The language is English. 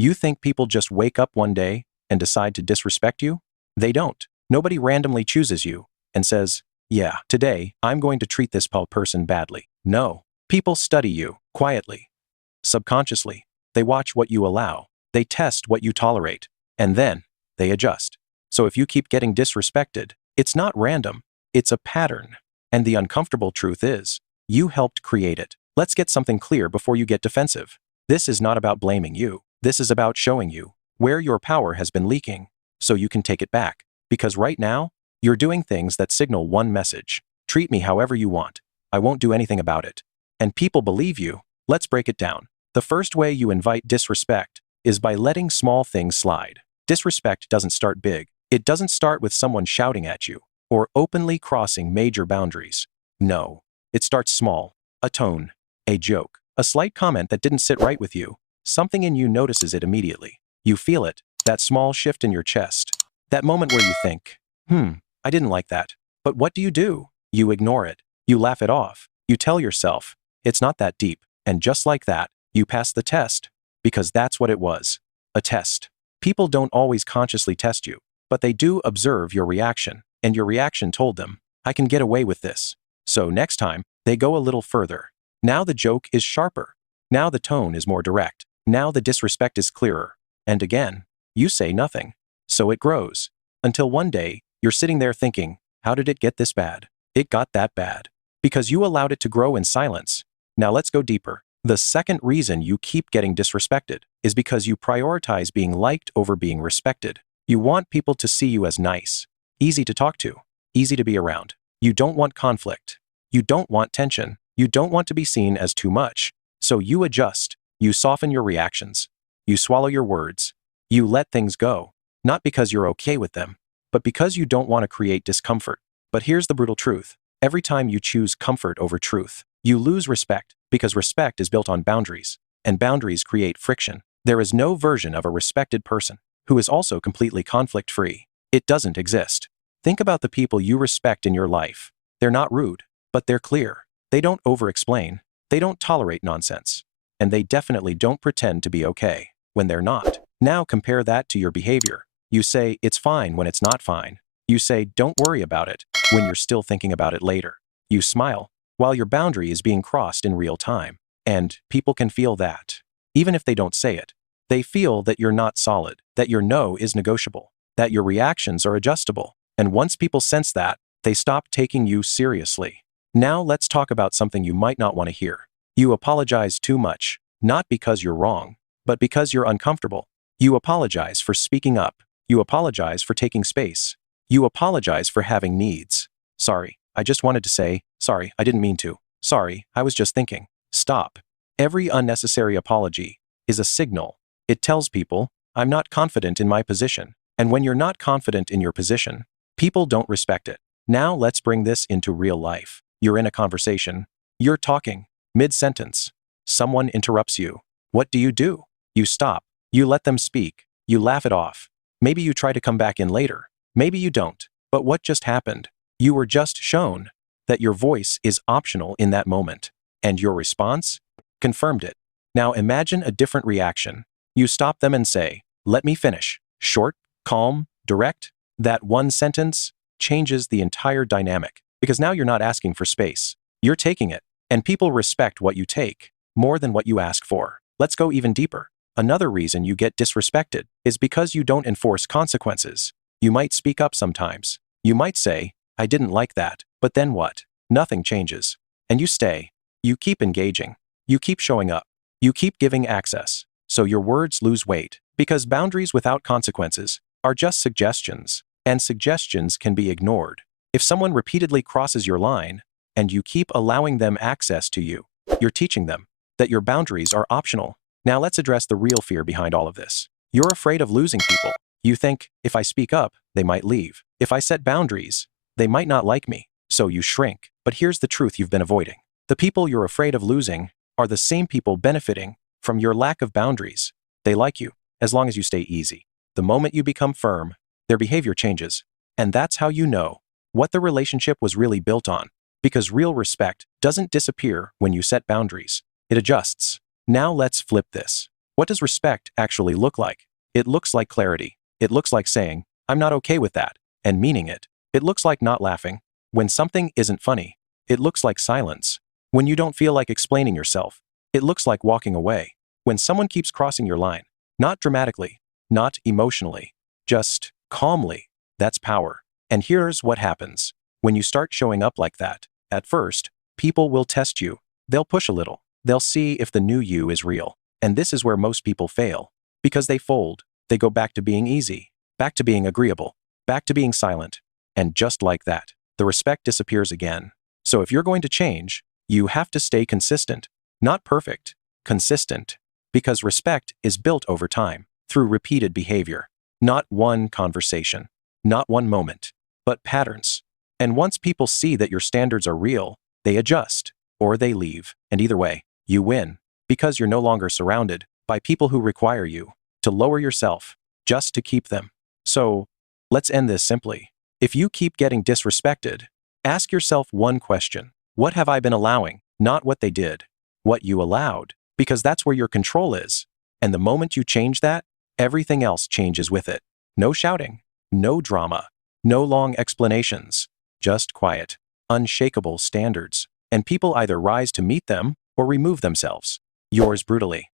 You think people just wake up one day and decide to disrespect you? They don't. Nobody randomly chooses you and says, yeah, today I'm going to treat this person badly. No. People study you quietly, subconsciously. They watch what you allow. They test what you tolerate. And then they adjust. So if you keep getting disrespected, it's not random. It's a pattern. And the uncomfortable truth is, you helped create it. Let's get something clear before you get defensive. This is not about blaming you. This is about showing you where your power has been leaking so you can take it back. Because right now, you're doing things that signal one message. Treat me however you want. I won't do anything about it. And people believe you. Let's break it down. The first way you invite disrespect is by letting small things slide. Disrespect doesn't start big. It doesn't start with someone shouting at you or openly crossing major boundaries. No, it starts small. A tone, a joke, a slight comment that didn't sit right with you. Something in you notices it immediately. You feel it, that small shift in your chest. That moment where you think, I didn't like that. But what do? You ignore it. You laugh it off. You tell yourself, it's not that deep. And just like that, you pass the test. Because that's what it was. A test. People don't always consciously test you, but they do observe your reaction. And your reaction told them, I can get away with this. So next time, they go a little further. Now the joke is sharper. Now the tone is more direct. Now the disrespect is clearer. And again, you say nothing. So it grows. Until one day, you're sitting there thinking, how did it get this bad? It got that bad. Because you allowed it to grow in silence. Now let's go deeper. The second reason you keep getting disrespected is because you prioritize being liked over being respected. You want people to see you as nice, easy to talk to, easy to be around. You don't want conflict. You don't want tension. You don't want to be seen as too much. So you adjust. You soften your reactions. You swallow your words. You let things go. Not because you're okay with them, but because you don't want to create discomfort. But here's the brutal truth. Every time you choose comfort over truth, you lose respect, because respect is built on boundaries, and boundaries create friction. There is no version of a respected person who is also completely conflict-free. It doesn't exist. Think about the people you respect in your life. They're not rude, but they're clear. They don't over-explain. They don't tolerate nonsense. And they definitely don't pretend to be okay when they're not. Now compare that to your behavior. You say it's fine when it's not fine. You say don't worry about it when you're still thinking about it later. You smile while your boundary is being crossed in real time. And people can feel that. Even if they don't say it, they feel that you're not solid, that your no is negotiable, that your reactions are adjustable. And once people sense that, they stop taking you seriously. Now let's talk about something you might not want to hear. You apologize too much, not because you're wrong, but because you're uncomfortable. You apologize for speaking up. You apologize for taking space. You apologize for having needs. Sorry, I just wanted to say, sorry, I didn't mean to. Sorry, I was just thinking. Stop. Every unnecessary apology is a signal. It tells people, I'm not confident in my position. And when you're not confident in your position, people don't respect it. Now let's bring this into real life. You're in a conversation. You're talking. Mid-sentence. Someone interrupts you. What do? You stop. You let them speak. You laugh it off. Maybe you try to come back in later. Maybe you don't. But what just happened? You were just shown that your voice is optional in that moment. And your response confirmed it. Now imagine a different reaction. You stop them and say, let me finish. Short, calm, direct. That one sentence changes the entire dynamic. Because now you're not asking for space. You're taking it. And people respect what you take more than what you ask for. Let's go even deeper. Another reason you get disrespected is because you don't enforce consequences. You might speak up sometimes. You might say, I didn't like that. But then what? Nothing changes. And you stay. You keep engaging. You keep showing up. You keep giving access. So your words lose weight. Because boundaries without consequences are just suggestions. And suggestions can be ignored. If someone repeatedly crosses your line, and you keep allowing them access to you, you're teaching them that your boundaries are optional. Now let's address the real fear behind all of this. You're afraid of losing people. You think, if I speak up, they might leave. If I set boundaries, they might not like me. So you shrink. But here's the truth you've been avoiding. The people you're afraid of losing are the same people benefiting from your lack of boundaries. They like you, as long as you stay easy. The moment you become firm, their behavior changes. And that's how you know what the relationship was really built on. Because real respect doesn't disappear when you set boundaries. It adjusts. Now let's flip this. What does respect actually look like? It looks like clarity. It looks like saying, I'm not okay with that, and meaning it. It looks like not laughing when something isn't funny. It looks like silence when you don't feel like explaining yourself. It looks like walking away when someone keeps crossing your line. Not dramatically, not emotionally, just calmly. That's power. And here's what happens when you start showing up like that. At first, people will test you. They'll push a little. They'll see if the new you is real. And this is where most people fail. Because they fold. They go back to being easy, back to being agreeable, back to being silent. And just like that, the respect disappears again. So if you're going to change, you have to stay consistent. Not perfect, consistent. Because respect is built over time, through repeated behavior. Not one conversation, not one moment, but patterns. And once people see that your standards are real, they adjust, or they leave. And either way, you win, because you're no longer surrounded by people who require you to lower yourself just to keep them. So, let's end this simply. If you keep getting disrespected, ask yourself one question. What have I been allowing? Not what they did. What you allowed. Because that's where your control is. And the moment you change that, everything else changes with it. No shouting, no drama, no long explanations. Just quiet, unshakable standards. And people either rise to meet them or remove themselves. Yours brutally.